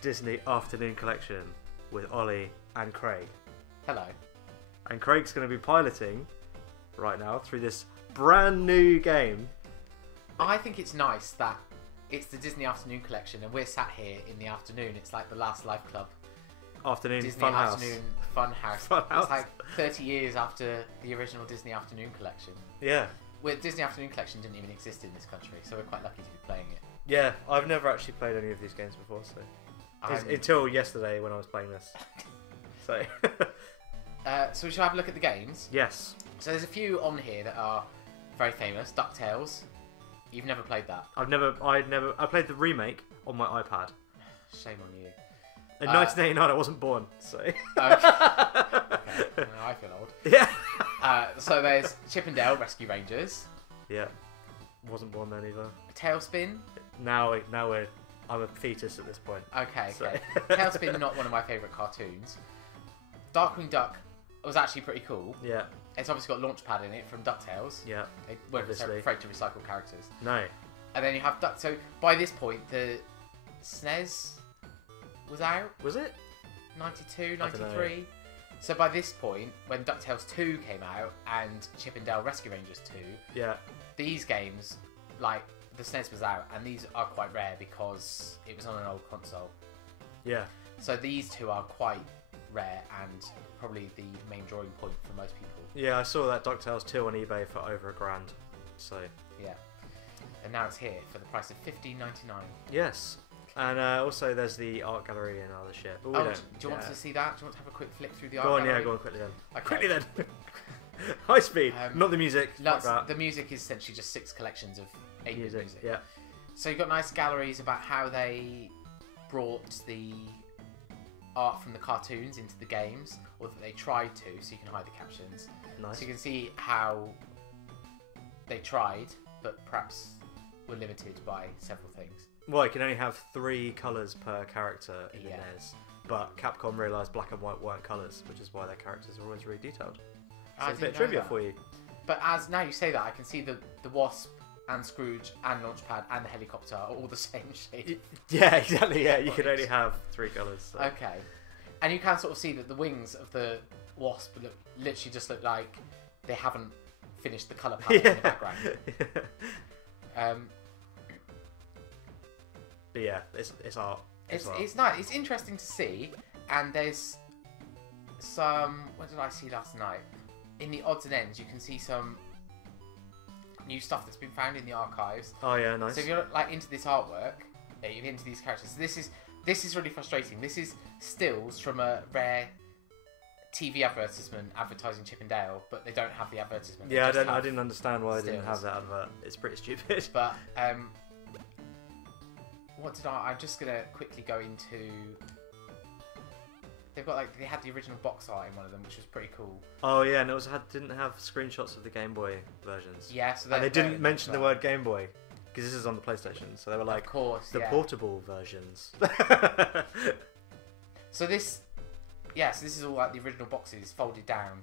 Disney Afternoon Collection with Ollie and Craig. Hello. And Craig's going to be piloting right now through this brand new game. I think it's nice that it's the Disney Afternoon Collection and we're sat here in the afternoon. It's like the last Live Club. Afternoon Disney Fun Afternoon Fun House. Fun House. It's like 30 years after the original Disney Afternoon Collection. Yeah. Where Disney Afternoon Collection didn't even exist in this country, so we're quite lucky to be playing it. Yeah, I've never actually played any of these games before, so until yesterday when I was playing this. So, so we shall have a look at the games. yes, So there's a few on here that are very famous. DuckTales. You've never played that. I played the remake on my iPad. Shame on you. In 1989, I wasn't born, so. Okay. Well, I feel old. Yeah. So there's Chip and Dale Rescue Rangers. Yeah. Wasn't born then either. Tailspin. I'm a fetus at this point. Okay. So. Tailspin, not one of my favourite cartoons. Darkwing Duck was actually pretty cool. Yeah. It's obviously got Launchpad in it from DuckTales. Yeah. They weren't Obviously. afraid to recycle characters. No. And then you have Duck. So by this point, the SNES was out. Was it? 92, I don't 93. So by this point, when DuckTales 2 came out and Chip and Dale Rescue Rangers 2, Yeah. these games, like the SNES was out, and these are quite rare because it was on an old console. Yeah. So these two are quite rare and probably the main drawing point for most people. Yeah, I saw that DuckTales 2 on eBay for over $1,000. So. Yeah. And now it's here for the price of $15.99. Yes. And also there's the art gallery and other shit. But Do you want to see that? Do you want to have a quick flick through the art Go on, gallery? yeah, go on quickly then. Okay. Quickly then. High speed, not the music. Like that. The music is essentially just 6 collections of 8 music. Yeah. So you've got nice galleries about how they brought the art from the cartoons into the games, or that they tried to, so you can hide the captions. Nice. So you can see how they tried, but perhaps were limited by several things. Well, you can only have 3 colours per character in the Yeah. NES, but Capcom realised black and white weren't colours, which is why their characters are always really detailed. So I it's a bit of didn't know trivia that. for you. But as now you say that, I can see the Wasp and Scrooge and Launchpad and the helicopter are all the same shape. Yeah, exactly. Yeah, you can only have 3 colours. So. Okay, and you can sort of see that the wings of the Wasp literally just look like they haven't finished the colour palette in the background. But yeah, it's art. It's nice. It's interesting to see, and there's some. What did I see last night? In the odds and ends, you can see some new stuff that's been found in the archives. Oh yeah, nice. So if you're like into this artwork, you're into these characters. So this is really frustrating. This is stills from a rare TV advertisement advertising Chip and Dale, but they don't have the advertisement. Yeah, I didn't understand why they didn't have stills. that advert. It's pretty stupid. But what did I'm just gonna quickly go into. They've got they had the original box art in one of them, which was pretty cool. Oh yeah, and it also didn't have screenshots of the Game Boy versions. Yeah, so and they didn't mention the word Game Boy because this is on the PlayStation, so they were like, of course, the portable versions. So this is all like the original boxes folded down.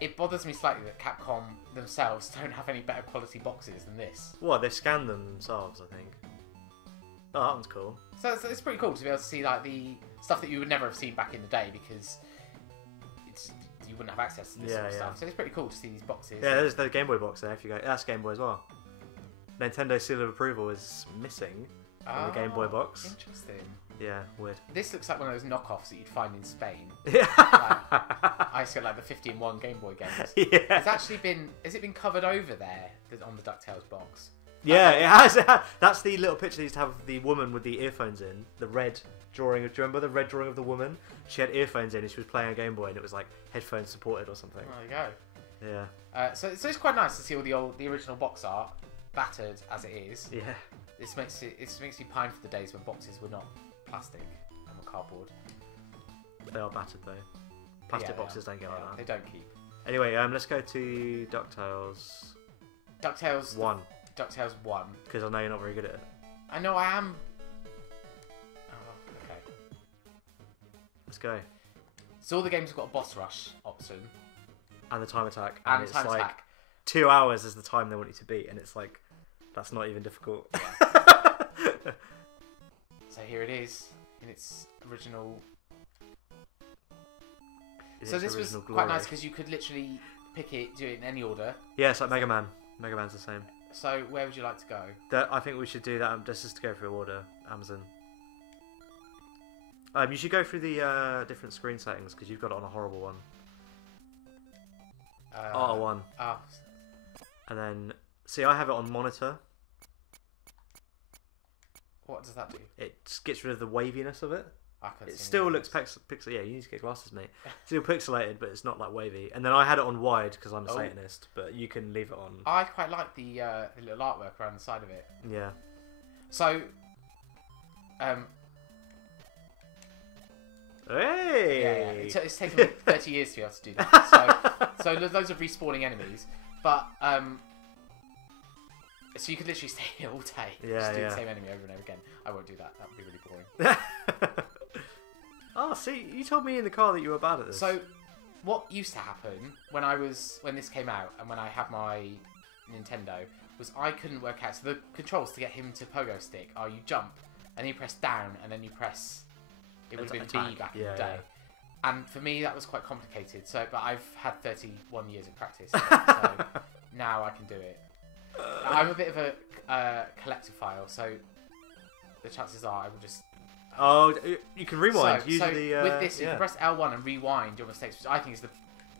It bothers me slightly that Capcom themselves don't have any better quality boxes than this. What, they've scanned them themselves, I think. Oh, that one's cool. So it's pretty cool to be able to see like the stuff that you would never have seen back in the day because you wouldn't have access to this sort of stuff. So it's pretty cool to see these boxes. Yeah, there's the Game Boy box there. If you go, that's Game Boy as well. Nintendo seal of approval is missing from the Game Boy box. Interesting. Yeah, weird. This looks like one of those knockoffs that you'd find in Spain. Yeah. I used to get like the 50-in-1 Game Boy games. Yeah. Has it been covered over there on the DuckTales box? Yeah, it has. That's the little picture they used to have of the woman with the earphones in. The red drawing. Do you remember the red drawing of the woman? She had earphones in and she was playing a Game Boy and it was like headphones supported or something. There you go. Yeah. So it's quite nice to see all the original box art, battered as it is. Yeah. This makes me pine for the days when boxes were not plastic and were cardboard. They are battered though. Plastic boxes don't get like that. They don't keep. Anyway, let's go to DuckTales. DuckTales 1. DuckTales 1. Because I know you're not very good at it. I know I am. Oh, okay. Let's go. So all the games have got a boss rush option. And the time attack. And it's time like attack. 2 hours is the time they want you to beat, and it's like, that's not even difficult. So here it is. its original. In So its this was original quite glory. nice because you could literally pick it, do it in any order. Yeah, it's like Mega Man. Mega Man's the same. So where would you like to go? I think we should do that. Just to go through order. Amazon. You should go through the different screen settings because you've got it on a horrible one. R1. Oh, And then, see, I have it on monitor. what does that do? It just gets rid of the waviness of it. I couldn't It see still any looks of this. pixel. Yeah, you need to get glasses, mate. Still pixelated, but it's not like wavy. And then I had it on wide because I'm a Oh. Satanist, but you can leave it on. I quite like the little artwork around the side of it. Yeah. So, Hey! yeah. It's taken me 30 years to be able to do that. So there's loads of respawning enemies, but so you could literally stay here all day, just do the same enemy over and over again. I won't do that. That would be really boring. Oh, see, you told me in the car that you were bad at this. So, what used to happen when this came out and when I had my Nintendo was I couldn't work out. So the controls to get him to pogo stick are you jump and then you press down and then you press. It would have been B back in the day. And for me, that was quite complicated. So, but I've had 31 years of practice, so now I can do it. I'm a bit of a collectophile, so the chances are I will just. Oh, you can rewind. So Usually, with this, you can press L1 and rewind your mistakes, which I think is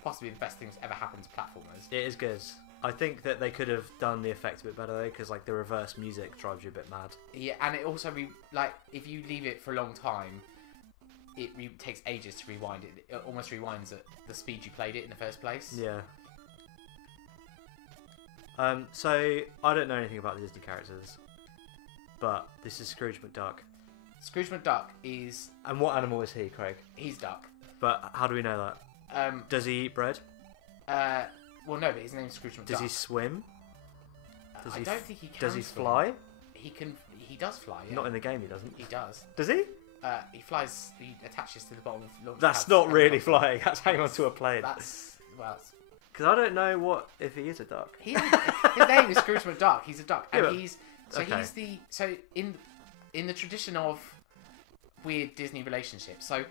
possibly the best thing that's ever happened to platformers. It is good. I think that they could have done the effect a bit better though, because like the reverse music drives you a bit mad. Yeah, and it also like if you leave it for a long time, it takes ages to rewind it. It almost rewinds at the speed you played it in the first place. Yeah. So I don't know anything about the Disney characters, but this is Scrooge McDuck. Scrooge McDuck is. And what animal is he, Craig? He's duck. But how do we know that? Does he eat bread? Well, no, but his name's Scrooge McDuck. Does he swim? I don't think he can. Does he swim. fly? He can. He does fly. Yeah. Not in the game, he doesn't. He does. Does he? He flies. He attaches to the bottom of launch That's pads not and really comes- flying. That's hanging onto a plane. That's well. Because I don't know if he is a duck. His name is Scrooge McDuck. He's a duck, and Yeah, but- he's okay. he's the in the tradition of weird Disney relationships. So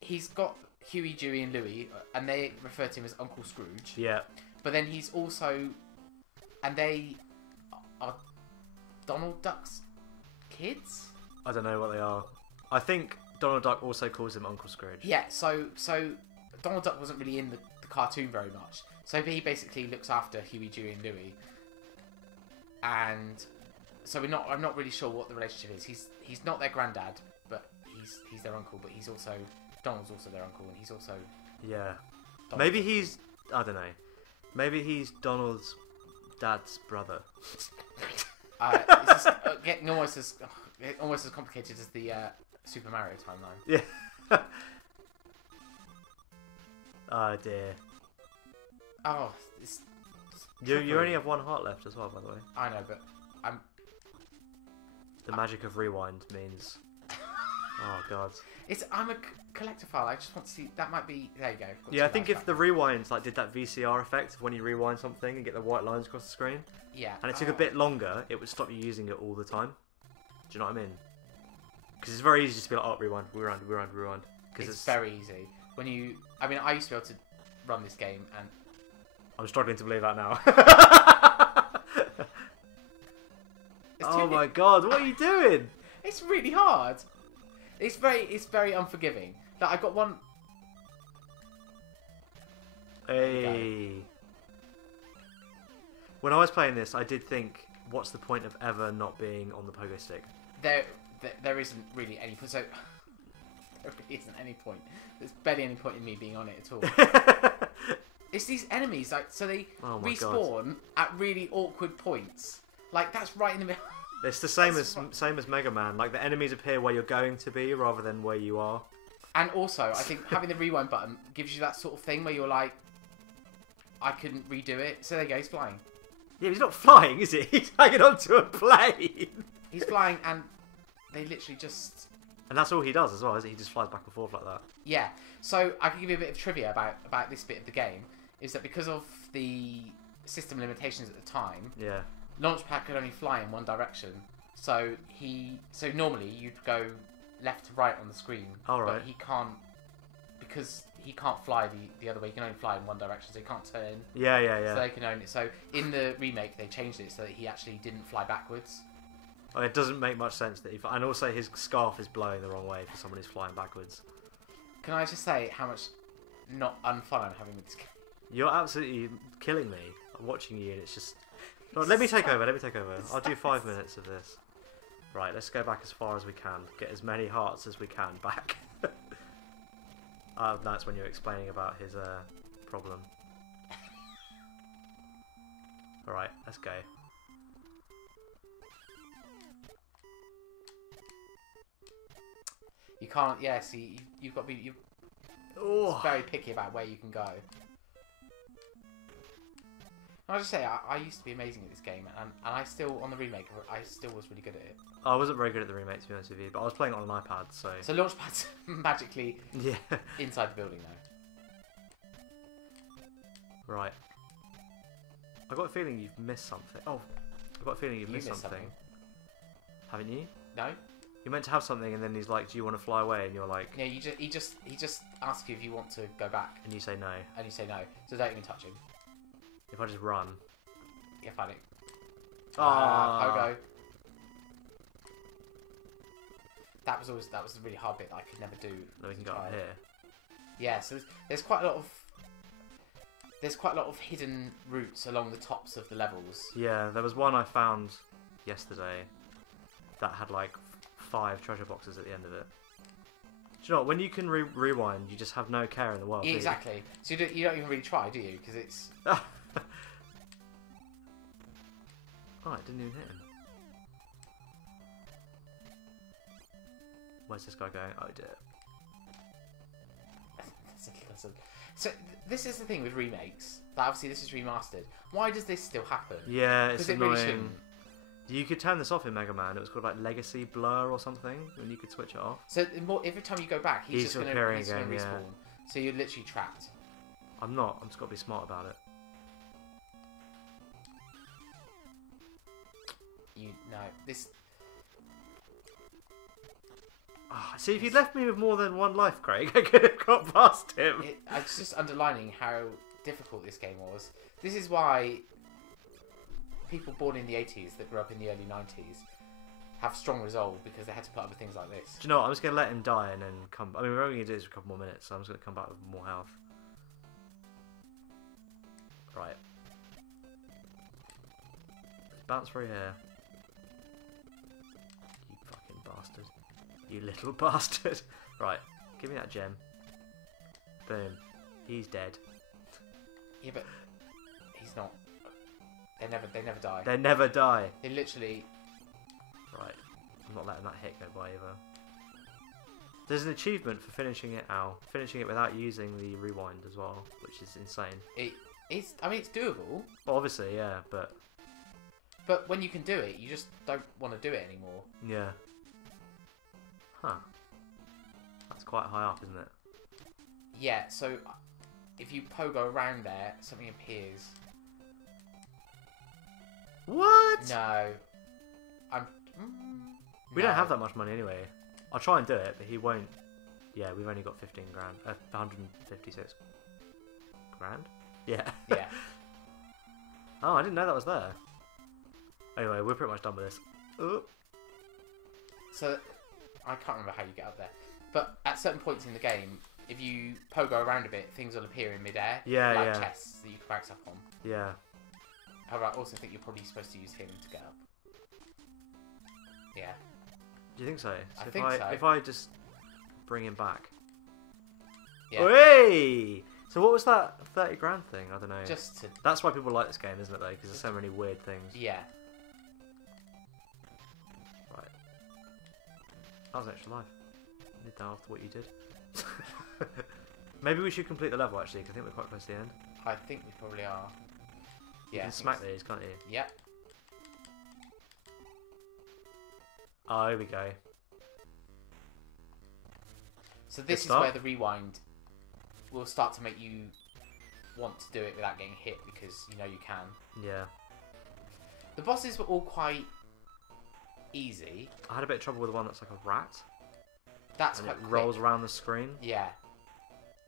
he's got Huey, Dewey, and Louie, and they refer to him as Uncle Scrooge. Yeah. But then he's also, and they are Donald Duck's kids. I don't know what they are. I think Donald Duck also calls him Uncle Scrooge. Yeah. So Donald Duck wasn't really in the cartoon very much. So he basically looks after Huey, Dewey, and Louie. And so I'm not really sure what the relationship is. He's not their granddad, but he's their uncle. But Donald's also their uncle, and he's also Yeah. Donald's Maybe he's... I don't know. Maybe he's Donald's dad's brother. It's just, getting almost as complicated as the Super Mario timeline. Yeah. Oh dear. Oh, it's You only have one heart left as well, by the way. I know, but The magic of rewind means... Oh god. I'm a collectophile. I just want to see. That might be. There you go. Got Yeah, I two think lives if the rewinds like did that VCR effect of when you rewind something and get the white lines across the screen, back. Yeah. and it took a bit longer, it would stop you using it all the time. Do you know what I mean? Because it's very easy just to be like, oh, rewind. It's very easy when you. I mean, I used to be able to run this game, and I'm struggling to believe that now. it's Oh my god, what are you doing? It's really hard. It's very unforgiving. Like I got one. Hey. When I was playing this, I did think, what's the point of ever not being on the pogo stick? There isn't really any point. So there really isn't any point. There's barely any point in me being on it at all. It's these enemies, like so they Oh my respawn at really awkward points. Like that's right in the middle. It's the same as Mega Man. Like the enemies appear where you're going to be rather than where you are. And also, I think having the rewind button gives you that sort of thing where you're like, I couldn't redo it. So there you go, he's flying. Yeah, he's not flying, is he? He's hanging onto a plane. He's flying, and they literally just. And that's all he does as well, is he just flies back and forth like that. Yeah. So I can give you a bit of trivia about this bit of the game. Is that because of the system limitations at the time? Yeah. Launchpad could only fly in one direction. So normally you'd go left to right on the screen. All right. But he can't, because he can't fly the other way. He can only fly in one direction, so he can't turn. Yeah. So they can only. So in the remake, they changed it so that he actually didn't fly backwards. Oh, it doesn't make much sense that and also his scarf is blowing the wrong way for someone who's flying backwards. Can I just say how much not unfun I'm having with this game? You're absolutely killing me. I'm watching you, and it's just. No, let me take over. I'll do 5 minutes of this. Right, let's go back as far as we can. Get as many hearts as we can back. That's when you're explaining about his problem. Alright, let's go. You can't. Yeah, see, you've got to be. Oh. It's very picky about where you can go. I'll just say, I used to be amazing at this game, and I still, on the remake, I still was really good at it. I wasn't very good at the remake, to be honest with you, but I was playing it on an iPad, so... So Launchpad's magically yeah. inside the building now. Right. I've got a feeling you've missed something. Oh, I've got a feeling you've missed something. Haven't you? No? You're meant to have something, and then he's like, do you want to fly away? And you're like... Yeah, he just asks you if you want to go back. And you say no. And you say no. So don't even touch him. If I just run. Yeah, find it. Ah. Pogo. That was the really hard bit that I could never do. Then we can go up here. Yeah, so there's quite a lot of hidden routes along the tops of the levels. Yeah, there was one I found yesterday that had like 5 treasure boxes at the end of it. Do you know what? When you can rewind, you just have no care in the world. Yeah, exactly. So you don't even really try, do you? Because it's... Oh, it didn't even hit him. Where's this guy going? Oh, dear. So this is the thing with remakes. That obviously this is remastered. Why does this still happen? Yeah, it's annoying. Really shouldn't. You could turn this off in Mega Man. It was called like Legacy Blur or something, when you could switch it off. So every time you go back, he's just going to respawn. Yeah. So you're literally trapped. I'm not. I'm just got to be smart about it. This. See, if you'd left me with more than one life, Craig, I could have got past him. It's just underlining how difficult this game was. This is why people born in the 80s that grew up in the early 90s have strong resolve, because they had to put up with things like this. Do you know what? I'm just going to let him die and then come... I mean, we're only going to do this for a couple more minutes, so I'm just going to come back with more health. Right. Let's bounce through here. You fucking bastard. You little bastard. Right. Give me that gem. Boom. He's dead. Yeah, but he's not. They never die. They never die. They literally... Right. I'm not letting that hit go by either. There's an achievement for finishing it, finishing it without using the rewind as well, which is insane. It's it's doable. Well, obviously, yeah, but when you can do it, you just don't want to do it anymore. Yeah. Huh. That's quite high up, isn't it? Yeah, so if you pogo around there, something appears. What? No. We don't have that much money anyway. I'll try and do it, but he won't. Yeah, we've only got 15 grand. 156 grand? Yeah. Yeah. Oh, I didn't know that was there. Anyway, we're pretty much done with this. Oh. So, I can't remember how you get up there. But at certain points in the game, if you pogo around a bit, things will appear in midair. Yeah, like yeah. chests that you can bounce up on. Yeah. However, I also think you're probably supposed to use him to get up. Yeah. Do you think so? I think so. If I just bring him back. Yeah. Hey! So what was that 30 grand thing? I don't know. Just to... That's why people like this game, isn't it, though? Because there's so many weird things. Yeah. Right. That was extra life. I did that after what you did. Maybe we should complete the level, actually, because I think we're quite close to the end. I think we probably are. You Yeah. can smack these, can't you? Yep. Oh, here we go. So this is where the rewind will start to make you want to do it without getting hit, because you know you can. Yeah. The bosses were all quite easy. I had a bit of trouble with the one that's like a rat. That's and quite it quick. rolls around the screen. Yeah.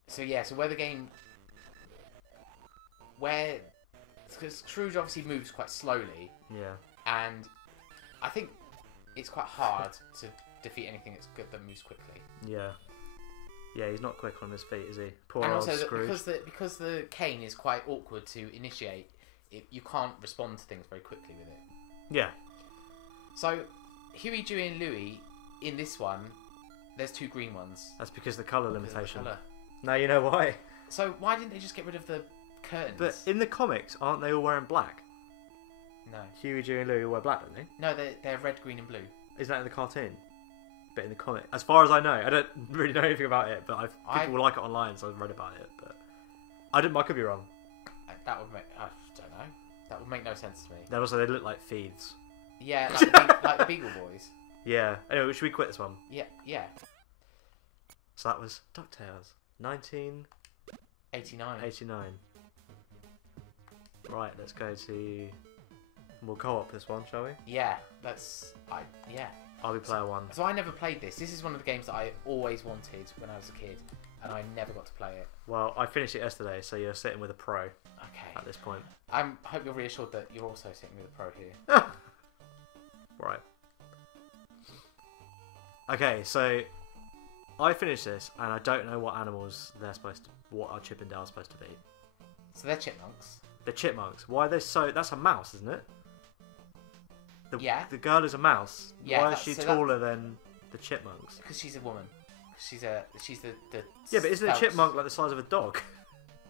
So where the game, because Scrooge obviously moves quite slowly, Yeah. and I think it's quite hard to defeat anything that's good that moves quickly. Yeah. Yeah, he's not quick on his feet, is he? Poor And old also Scrooge. because the cane is quite awkward to initiate, you can't respond to things very quickly with it. Yeah. So Huey, Dewey, and Louie in this one, there's 2 green ones. That's because of the colour Because of the limitation. colour. Now you know why. So why didn't they just get rid of the curtains? But in the comics, aren't they all wearing black? No. Huey, Dewey, and Louie all wear black, don't they? No, they're red, green, and blue. Isn't that in the cartoon? But in the comic, as far as I know, I don't really know anything about it, but people like it online, so I've read about it. But I could be wrong. That would make, I don't know. That would make no sense to me. Then also they look like thieves. Yeah, like the Beagle Boys. Yeah. Anyway, should we quit this one? Yeah. So that was DuckTales, 89. 1989. Right, let's go to. We'll co-op this one, shall we? Yeah, I'll be player 1. So I never played this. This is one of the games that I always wanted when I was a kid, and I never got to play it. Well, I finished it yesterday, so you're sitting with a pro Okay. at this point. I hope you're reassured that you're also sitting with a pro here. Right. Okay, so I finished this, and I don't know what animals what our Chip and Dale are supposed to be. So they're chipmunks. The chipmunks. Why are they so? That's a mouse, isn't it? Yeah. The girl is a mouse. Yeah, Why is she taller than the chipmunks? Because she's a woman. She's the Yeah, but isn't a Spelt. chipmunk like the size of a dog?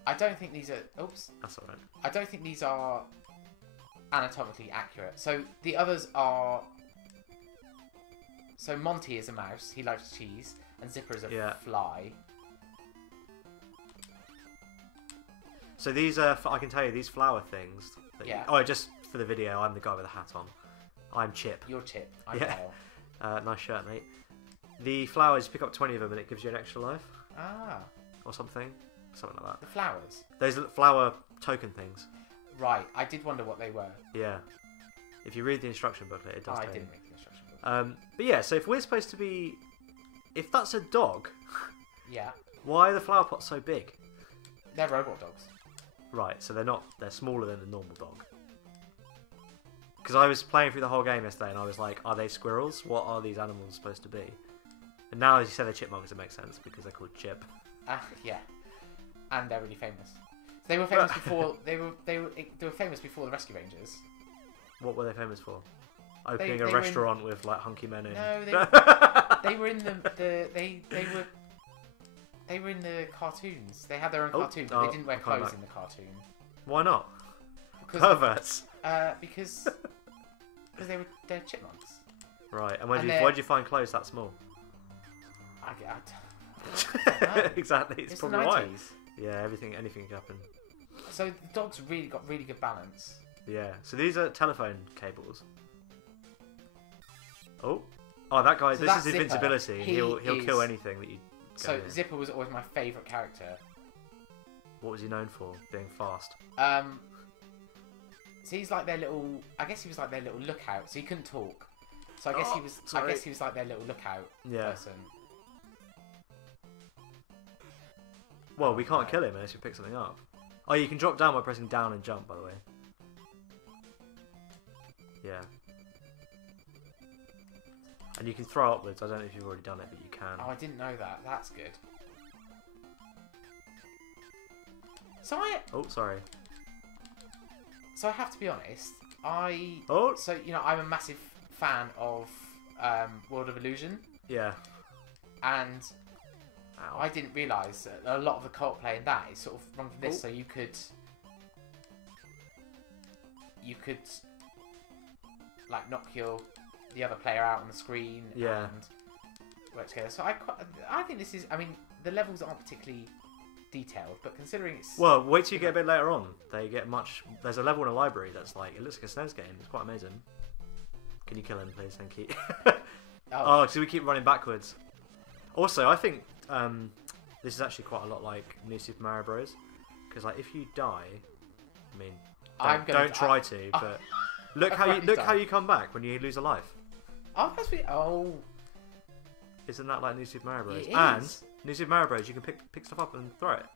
I don't think these are. Oops. That's alright. I don't think these are anatomically accurate. So the others are. So Monty is a mouse. He likes cheese, and Zipper is a fly. So these are. I can tell you these flower things. Oh, just for the video, I'm the guy with the hat on. I'm Chip. You're Chip. I'm Yeah. Dale. Nice shirt, mate. The flowers, you pick up 20 of them and it gives you an extra life. Ah. Or something. Something like that. The flowers. Those flower token things. Right. I did wonder what they were. Yeah. If you read the instruction booklet, it does I tell you. didn't read the instruction booklet. But yeah, so if we're supposed to be... If that's a dog, Yeah. why are the flower pots so big? They're robot dogs. Right, so they're smaller than the normal dog. Because I was playing through the whole game yesterday and I was like, are they squirrels? What are these animals supposed to be? And now as you say they're chipmunks, it makes sense because they're called Chip. Yeah. And they're really famous. They were famous before they were famous before the Rescue Rangers. What were they famous for? Opening they a were restaurant with like hunky men in. No, they were in they were in the cartoons. They had their own cartoon, but they didn't wear clothes in the cartoon. Why not? Because, Perverts. Because they're chipmunks. Right, and where'd you find clothes that small? I don't know. Exactly, it's It's probably the why. 90s. Yeah, anything can happen. So the dogs really got really good balance. Yeah, so these are telephone cables. Oh, that guy. So this that's is Zipper. invincibility. He'll kill anything that you. So near. Zipper was always my favourite character. What was he known for? Being fast. So he's like their little. I guess he was like their little lookout. So he couldn't talk. So I guess he was. Sorry. I guess he was like their little lookout person. Well, we can't kill him unless you pick something up. Oh, you can drop down by pressing down and jump. By the way. Yeah. And you can throw upwards. I don't know if you've already done it, but you can. Oh, I didn't know that. That's good. Oh, sorry. So I have to be honest. Oh. So I'm a massive fan of World of Illusion. Yeah. And Ow. I didn't realise that a lot of the co-op play in that is sort of run from this, so you could like knock the other player out on the screen and work together. So I think this is. I mean, the levels aren't particularly detailed, but considering it's wait till you get a bit later on. They get much. There's a level in a library that's like it looks like a SNES game. It's quite amazing. Can you kill him, please? Thank you. So we keep running backwards. Also, I think this is actually quite a lot like New Super Mario Bros. Because like if you die, I mean, don't try to, but look how you come back when you lose a life. Oh, that's really. Oh. Isn't that like New Super Mario Bros? It And is. New Super Mario Bros, you can pick stuff up and throw it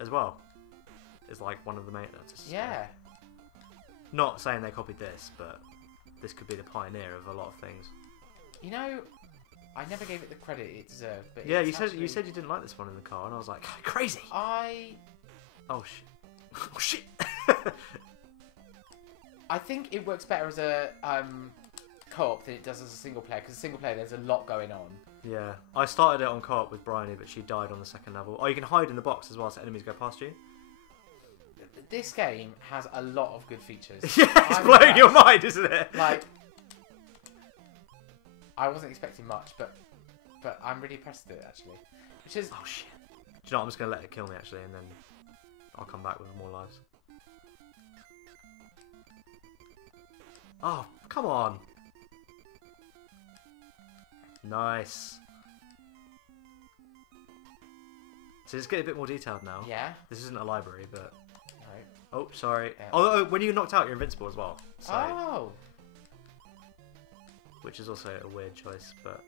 as well. It's like one of the main. Yeah. Not saying they copied this, but this could be the pioneer of a lot of things. You know, I never gave it the credit it deserved. But Yeah, it's you said actually... you said you didn't like this one in the car, and I was like, crazy. Oh shit. Oh shit. I think it works better as a co-op than it does as a single player, because single player there's a lot going on. Yeah, I started it on co-op with Bryony, but she died on the second level. Oh, you can hide in the box as well, so enemies go past you. This game has a lot of good features. Yeah, it's blowing your mind, isn't it? Like, I wasn't expecting much, but I'm really impressed with it actually. Which is oh shit. Do you know what? I'm just gonna let it kill me actually, and then I'll come back with more lives. Oh, come on. Nice. So let's get a bit more detailed now. yeah. This isn't a library, but... No. Oh, sorry. Yeah. Oh, when you're knocked out, you're invincible as well. So, Oh. which is also a weird choice, but...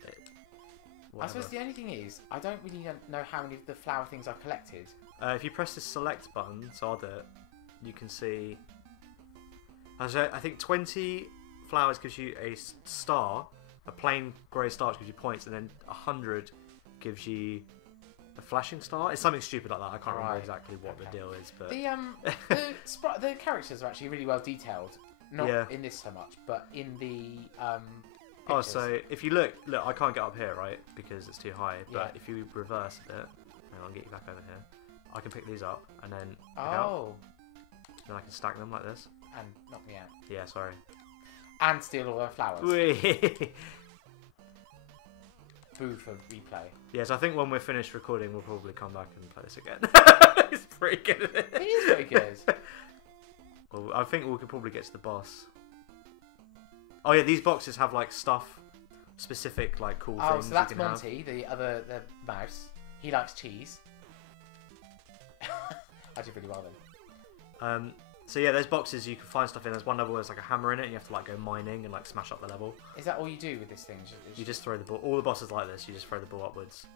I suppose the only thing is, I don't really know how many of the flower things I've collected. If you press the select button, so I'll do it, you can see... I think 20 flowers gives you a star, a plain grey star which gives you points, and then 100 gives you a flashing star. It's something stupid like that. I can't remember exactly what the deal is, but The characters are actually really well detailed. Not in this so much, but in the oh, pictures. so if you look, I can't get up here, right, because it's too high. But Yeah. if you reverse a bit, hang on, I'll get you back over here. I can pick these up and then pick out. Then I can stack them like this. And knock me out. Yeah, sorry. And steal all their flowers. Whee! Boo for replay. Yes, I think when we're finished recording, we'll probably come back and play this again. It's pretty good, isn't it? It is pretty good. Well, I think we could probably get to the boss. Oh yeah, these boxes have like stuff, specific like cool things. Oh, so that's you can Monty, the mouse. He likes cheese. I did really well then. So yeah, those boxes you can find stuff in. There's one level where there's like a hammer in it, and you have to like go mining and like smash up the level. Is that all you do with this thing? You just throw the ball. All the bosses like this. You just throw the ball upwards.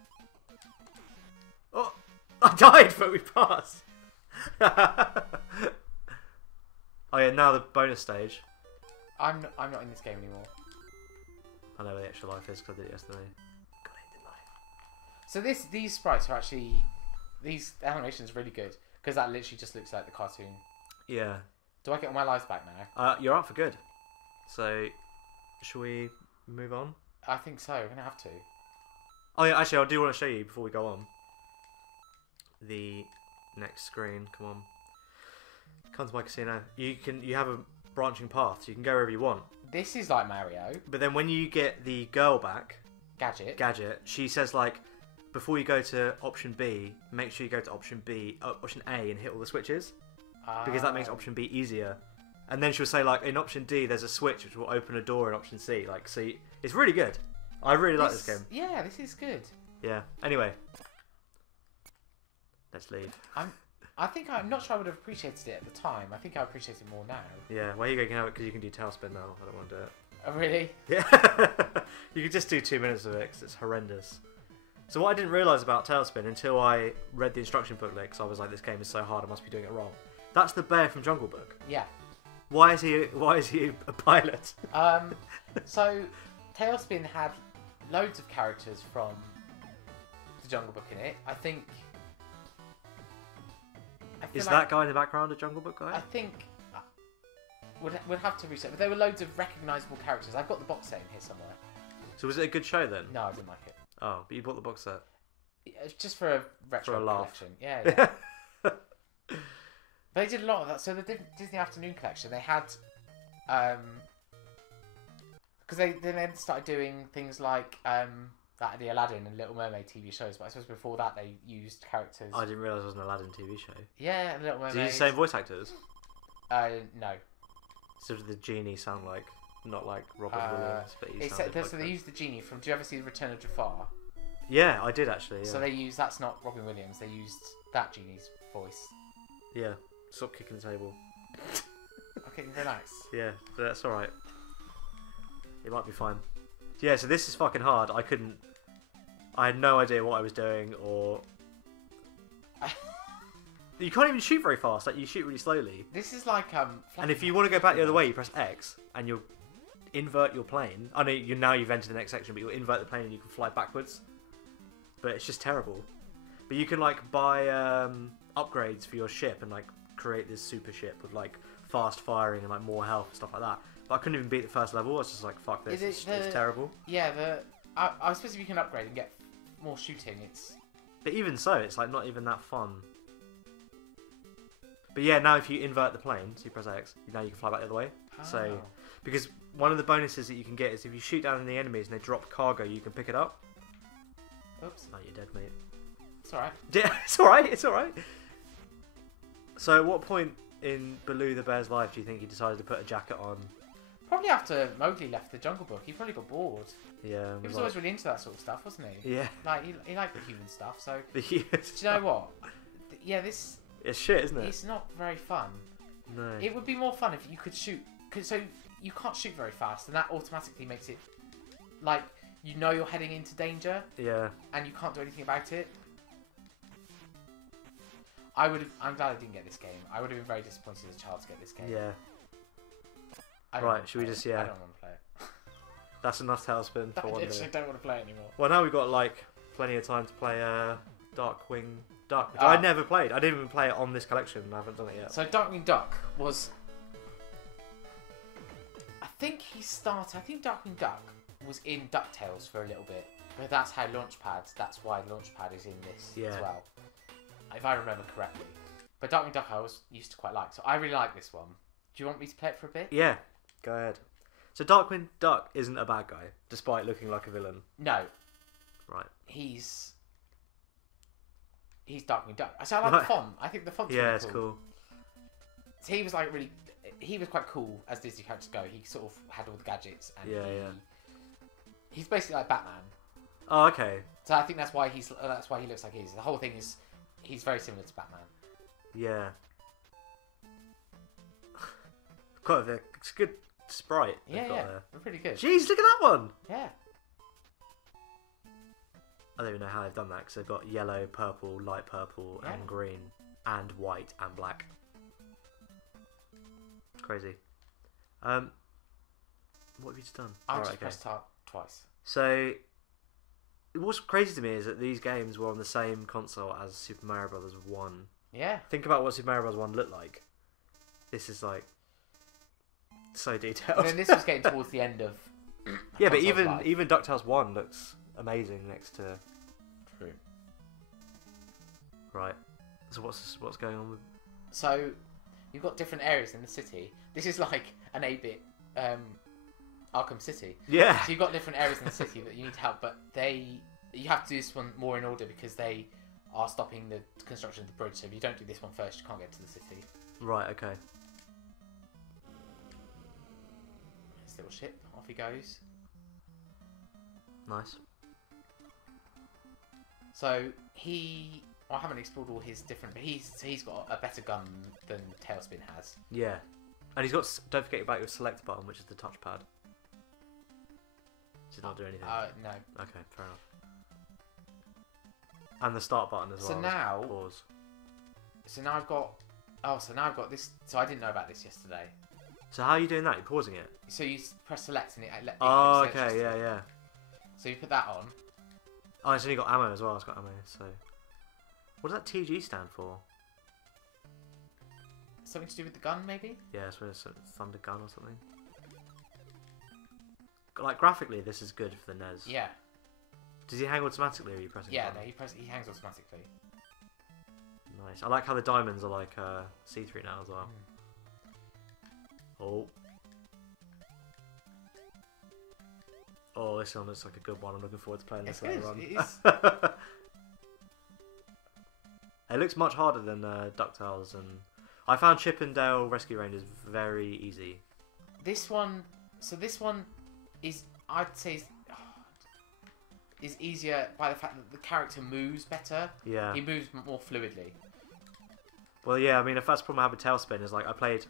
Oh, I died, but we passed. Oh yeah, now the bonus stage. I'm not in this game anymore. I know where the extra life is because I did it yesterday. Got it, didn't I? So these sprites are actually, these animations are really good because that literally just looks like the cartoon. Yeah. Do I get all my lives back now? You're up for good. So, shall we move on? I think so. We're gonna have to. Oh yeah, actually, I do want to show you before we go on. The next screen. Come on. Come to my casino. You have a branching path, so you can go wherever you want. This is like Mario. But then when you get the girl back, Gadget, she says like, before you go to option B, make sure you go to option A, and hit all the switches, because that makes option B easier. And then she'll say like, in option D, there's a switch which will open a door in option C. Like, see, it's really good. I really like this game. Yeah, this is good. Yeah. Anyway, let's leave. I'm not sure I would have appreciated it at the time. I think I appreciate it more now. Yeah. Well, you go. You can have it because you can do tailspin now. I don't want to do it. Oh, really? Yeah. You can just do 2 minutes of it because it's horrendous. So what I didn't realise about tailspin until I read the instruction booklet, because I was like, this game is so hard, I must be doing it wrong. That's the bear from Jungle Book. Yeah. Why is he a pilot? So Tailspin had loads of characters from the Jungle Book in it. I feel Is like, that guy in the background a Jungle Book guy? I think we'd have to reset, but there were loads of recognisable characters. I've got the box set in here somewhere. So was it a good show then? No, I didn't like it. Oh, but you bought the box set. It's just for a retro For a laugh. collection. Yeah. They did a lot of that. So the Disney Afternoon Collection, they had, because they then started doing things like the Aladdin and Little Mermaid TV shows. But I suppose before that they used characters. I didn't realise it was an Aladdin TV show. Yeah, Little Mermaid. Did you use the same voice actors? No. So did the genie sound like, not like Robin Williams, but he So sounded they used the genie from. Do you ever see The Return of Jafar? Yeah, I did actually. Yeah. So they used. That's not Robin Williams. They used that genie's voice. Yeah. Stop kicking the table. Okay, relax. Yeah, but that's alright. It might be fine. Yeah, so this is fucking hard. I had no idea what I was doing, or you can't even shoot very fast. Like you shoot really slowly. This is like And if you want to go back the other way, you press X, and you'll invert your plane. I know you've entered the next section, but you'll invert the plane and you can fly backwards. But it's just terrible. But you can like buy upgrades for your ship and like create this super ship with like fast firing and like more health and stuff like that. But I couldn't even beat the first level. I was just like, fuck this. It's terrible. Yeah, I suppose if you can upgrade and get more shooting, it's. But even so, it's like not even that fun. But yeah, now if you invert the plane, so you press X, now you can fly back the other way. Oh. So, because one of the bonuses that you can get is if you shoot down on the enemies and they drop cargo, you can pick it up. Oops. Oh, you're dead, mate. It's alright. Yeah, it's alright, it's alright. So at what point in Baloo the Bear's life do you think he decided to put a jacket on? Probably after Mowgli left the Jungle Book, he probably got bored. Yeah. He was always really into that sort of stuff, wasn't he? Yeah. Like, he liked the human stuff, so... The human Do you know what? Yeah, this... It's shit, isn't it? It's not very fun. No. It would be more fun if you could shoot... So, you can't shoot very fast, and that automatically makes it... Like, you know you're heading into danger. Yeah. And you can't do anything about it. I'm glad I didn't get this game. I would have been very disappointed as a child to get this game. Yeah. Right, should we just, yeah. I don't want to play it. That's enough tailspin for one day. I don't want to play it anymore. Well, now we've got, like, plenty of time to play Darkwing Duck, which I never played. I didn't even play it on this collection. I haven't done it yet. So Darkwing Duck was... I think Darkwing Duck was in DuckTales for a little bit. But that's how that's why Launchpad is in this as well. If I remember correctly. But Darkwing Duck I used to quite like. So I really like this one. Do you want me to play it for a bit? Yeah, go ahead. So Darkwing Duck isn't a bad guy, despite looking like a villain. No. Right. He's Darkwing Duck. So I like the font. I think the font's really cool. Yeah, it's cool. So he was quite cool as Disney characters go. He sort of had all the gadgets and he's basically like Batman. Oh, okay. So I think that's why he looks like he is. The whole thing is he's very similar to Batman. Yeah. It's a good sprite. Yeah, they're pretty good. Jeez, look at that one. Yeah. I don't even know how they've done that because they've got yellow, purple, light purple, and green, and white and black. Crazy. What have you just done? I just pressed tab twice. So, what's crazy to me is that these games were on the same console as Super Mario Bros. 1. Yeah. Think about what Super Mario Bros. 1 looked like. This is like so detailed. And then this was getting towards the end of. Yeah, but even DuckTales 1 looks amazing next to. True. Right. So what's going on with? So, you've got different areas in the city. This is like an 8-bit Arkham City. Yeah. So you've got different areas in the city that you need to help, but you have to do this one more in order because they are stopping the construction of the bridge. So if you don't do this one first, you can't get to the city. Right. Okay. This little ship, off he goes. Nice. So I haven't explored all his different, but he's got a better gun than Tailspin has. Yeah, and he's got. Don't forget about your select button, which is the touchpad. Does it not do anything? No. Okay, fair enough. And the start button as well. So now, pause. So now I've got this. So I didn't know about this yesterday. So how are you doing that? You're pausing it. So you press select and it. Oh, okay, yeah. So you put that on. Oh, it's only got ammo as well. It's got ammo. So, what does that TG stand for? Something to do with the gun, maybe? Yeah, it's a thunder gun or something. Like graphically, this is good for the NES. Yeah. Does he hang automatically, or are you pressing? Yeah, no, he hangs automatically. Nice. I like how the diamonds are like see-through now as well. Oh. Oh, this one looks like a good one. I'm looking forward to playing this later on. It is. It looks much harder than DuckTales, and I found Chip and Dale Rescue Rangers very easy. This one is, I'd say, is easier by the fact that the character moves better. Yeah. He moves more fluidly. Well, yeah, I mean, the first problem I had with Tailspin is, like, I played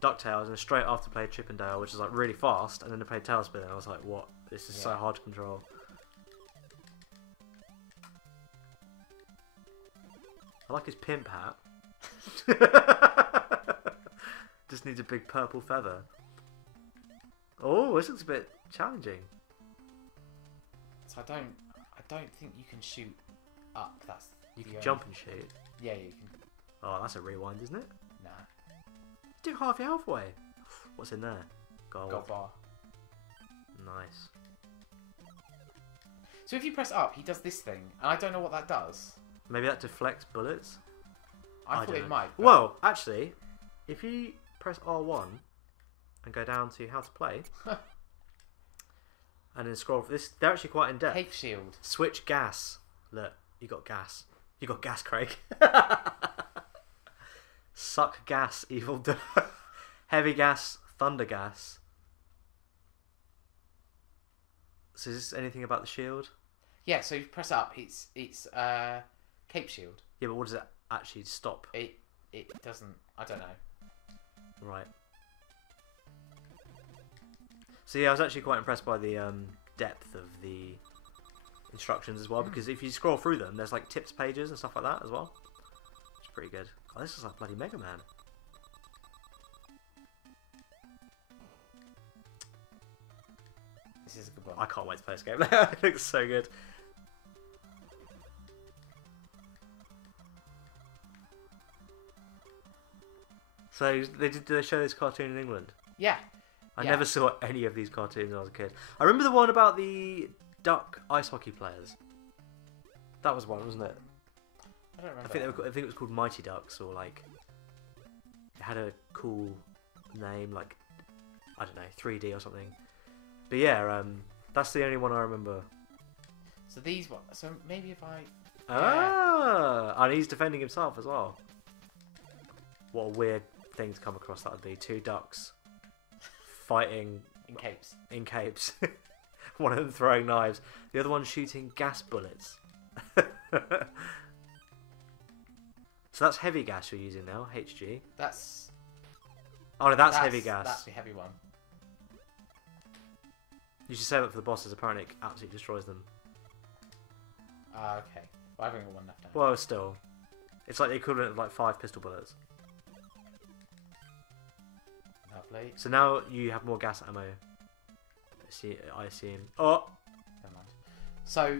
DuckTales and straight after played Chip and Dale, which is, like, really fast, and then I played Tailspin, and I was like, what This is so hard to control. I like his pimp hat. Just needs a big purple feather. Oh, this looks a bit challenging. So I don't think you can shoot up. That's you can jump and shoot. Yeah, you can. Oh, that's a rewind, isn't it? Nah. Do half your health away. What's in there? Gold. Gold bar. Nice. So if you press up, he does this thing, and I don't know what that does. Maybe that deflects bullets. I thought it might. But... Well, actually, if you press R1 and go down to how to play, and then scroll for this, they're actually quite in depth. Cave shield. Switch gas. Look, you got gas. You got gas, Craig. Suck gas, evil. Heavy gas, thunder gas. So is this anything about the shield? Yeah, so you press up, it's cape shield. Yeah, but what does it actually stop? It doesn't. I don't know. Right. So yeah, I was actually quite impressed by the depth of the instructions as well, because if you scroll through them, there's like tips pages and stuff like that as well. It's pretty good. Oh, this is like bloody Mega Man. This is a good one. I can't wait to play this game. It looks so good. So did they show this cartoon in England? Yeah. I never saw any of these cartoons when I was a kid. I remember the one about the duck ice hockey players. That was one, wasn't it? I don't remember. I think it was called Mighty Ducks, or like it had a cool name, like I don't know, 3D or something. But yeah, that's the only one I remember. So these ones. So maybe if I. And he's defending himself as well. What a weird thing to come across that would be. Two ducks fighting in capes. In capes. One of them throwing knives, the other one shooting gas bullets. So that's heavy gas you're using now, HG. That's. Oh no, that's heavy gas. That's the heavy one. You should save it for the bosses. Apparently, it absolutely destroys them. Okay. Well, I've only got one left now. Well, still, it's like the equivalent of like 5 pistol bullets. Lovely. So now you have more gas ammo. I assume. Oh. Never mind. So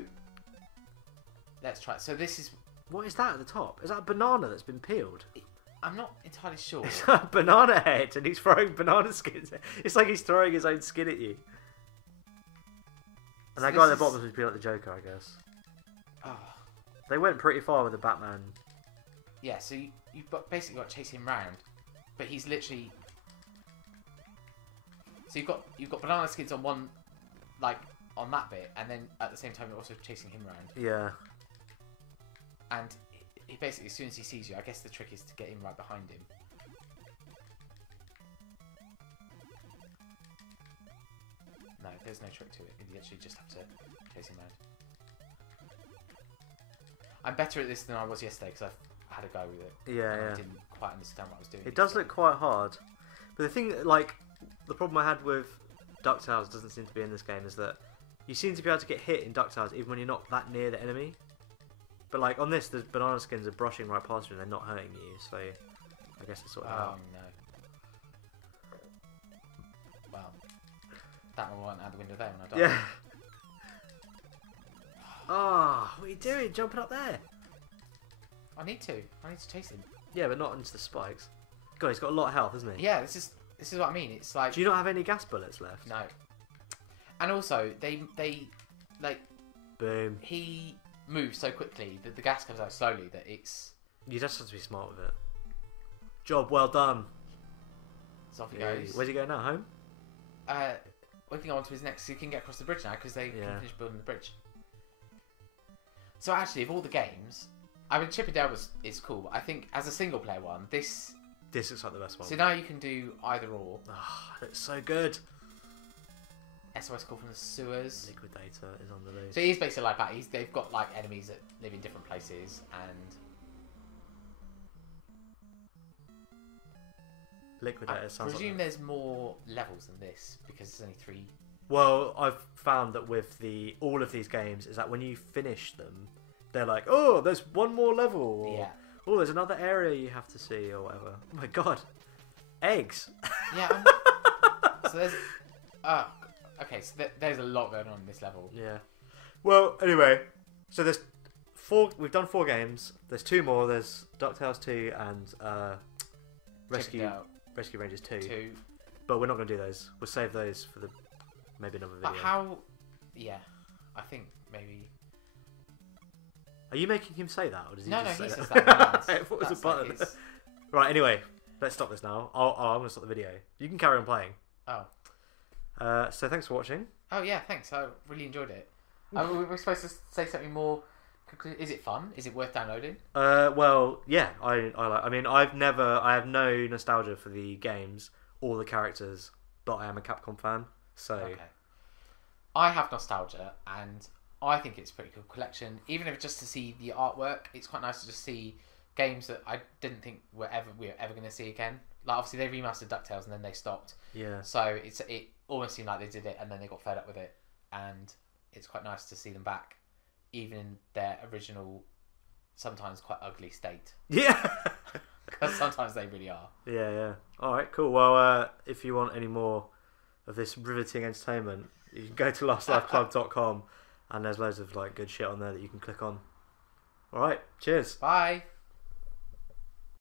let's try. So this is. What is that at the top? Is that a banana that's been peeled? I'm not entirely sure. It's a banana head, and he's throwing banana skins. It's like he's throwing his own skin at you. And So that guy at the this bottom would be like the Joker, I guess. Oh. They went pretty far with the Batman. Yeah. So you've basically got to chase him round, but he's literally. So you've got banana skins on one, like on that bit, and then at the same time you're also chasing him around. Yeah. And he basically, as soon as he sees you, I guess the trick is to get him right behind him. No, there's no trick to it. You actually just have to chase him around. I'm better at this than I was yesterday because I had a go with it. Yeah, and yeah. I didn't quite understand what I was doing. It does look quite hard. But the thing, like, the problem I had with DuckTales doesn't seem to be in this game is that you seem to be able to get hit in DuckTales even when you're not that near the enemy. But like on this, the banana skins are brushing right past you and they're not hurting you, so I guess it's sort of out. No. Well, that one went out the window there when I died. Yeah. Ah, what are you doing? Jumping up there? I need to chase him. Yeah, but not into the spikes. God, he's got a lot of health, hasn't he? Yeah, this is what I mean. It's like. Do you not have any gas bullets left? No. And also, they like. Boom. He moves so quickly that the gas comes out slowly that it's. You just have to be smart with it. Job well done. So off he goes. Where's he going now? Home? We can go on to his next. So he can get across the bridge now because they can finish building the bridge. So actually, of all the games, I mean, Chip 'n Dale is cool. But I think as a single player one, this looks like the best one. So now you can do either or. Ah, it's so good. SOS Call from the Sewers. Liquidator is on the loose. So he's basically like that. They've got like enemies that live in different places and. Liquidator sounds I presume like there's more levels than this because there's only 3. Well, I've found that with all of these games is that when you finish them, they're like, oh, there's one more level. Or, oh, there's another area you have to see or whatever. Oh my god. Eggs. Yeah. So there's... okay, so there's a lot going on in this level. Yeah. Well, anyway, so there's 4... We've done 4 games. There's 2 more. There's DuckTales 2 and Rescue Rangers 2. But we're not going to do those. We'll save those for maybe another video. How... Yeah. I think maybe... Are you making him say that? Or does he No, just he say says that? that. I thought it was a button. Right, anyway. Let's stop this now. I'm going to stop the video. You can carry on playing. Oh. So thanks for watching. Oh, yeah, thanks. I really enjoyed it. We're supposed to say something more... Is it fun? Is it worth downloading? Well, yeah. I mean, I have no nostalgia for the games or the characters, but I am a Capcom fan, so... Okay. I have nostalgia, and I think it's a pretty cool collection. Even if just to see the artwork, it's quite nice to just see games that I didn't think we were ever going to see again. Like, obviously, they remastered DuckTales, and then they stopped. Yeah. So it almost seemed like they did it, and then they got fed up with it. And it's quite nice to see them back, even in their original, sometimes quite ugly state. Yeah. Because sometimes they really are. Yeah, yeah. All right, cool. Well, if you want any more of this riveting entertainment, you can go to lastlifeclub.com, and there's loads of like good shit on there that you can click on. All right, cheers. Bye.